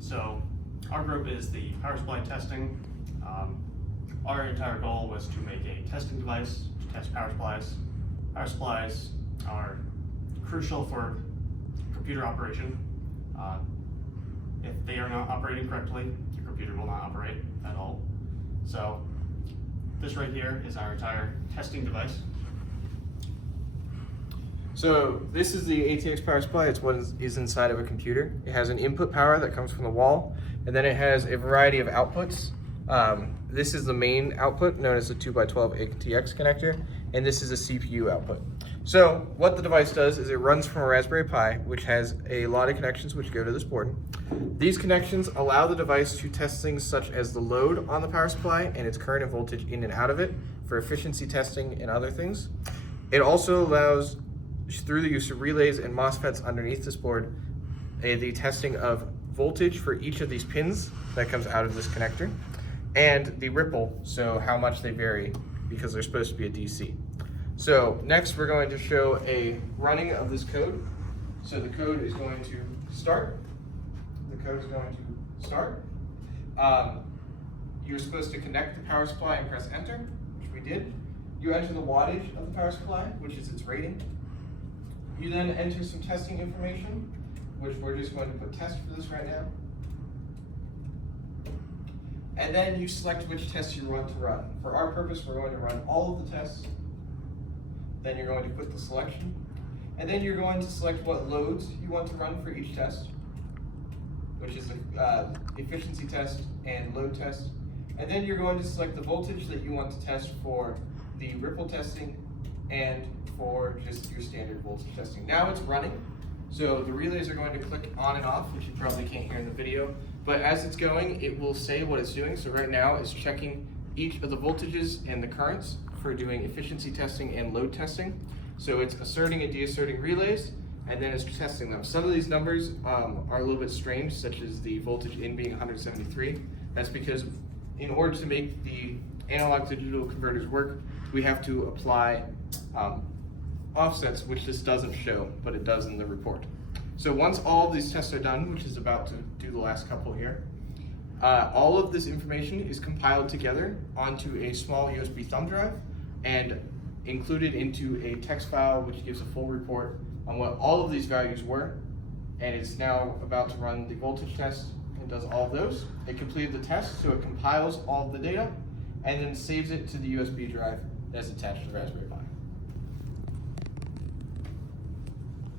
So our group is the power supply testing. Our entire goal was to make a testing device to test power supplies. Power supplies are crucial for computer operation. If they are not operating correctly, the computer will not operate at all. So this right here is our entire testing device. So this is the ATX power supply. It's what is inside of a computer. It has an input power that comes from the wall, and then it has a variety of outputs. This is the main output, known as the 2x12 ATX connector, and this is a CPU output. So what the device does is it runs from a Raspberry Pi, which has a lot of connections which go to this board. These connections allow the device to test things such as the load on the power supply and its current and voltage in and out of it for efficiency testing and other things. It also allows, through the use of relays and MOSFETs underneath this board, the testing of voltage for each of these pins that comes out of this connector, and the ripple, so how much they vary, because they're supposed to be a DC. So next we're going to show a running of this code. So the code is going to start. You're supposed to connect the power supply and press enter, which we did. You enter the wattage of the power supply, which is its rating. You then enter some testing information, which we're just going to put test for this right now. And then you select which tests you want to run. For our purpose, we're going to run all of the tests. Then you're going to quit the selection. And then you're going to select what loads you want to run for each test, which is the efficiency test and load test. And then you're going to select the voltage that you want to test for the ripple testing and for just your standard voltage testing. Now it's running, so the relays are going to click on and off, which you probably can't hear in the video, but as it's going, it will say what it's doing. So right now it's checking each of the voltages and the currents for doing efficiency testing and load testing. So it's asserting and deasserting relays, and then it's testing them. Some of these numbers are a little bit strange, such as the voltage in being 173. That's because in order to make the analog to digital converters work, we have to apply offsets, which this doesn't show, but it does in the report. So once all of these tests are done, which is about to do the last couple here, all of this information is compiled together onto a small USB thumb drive and included into a text file, which gives a full report on what all of these values were. And it's now about to run the voltage test and does all of those. It completed the test, so it compiles all of the data and then saves it to the USB drive that's attached to the Raspberry Pi.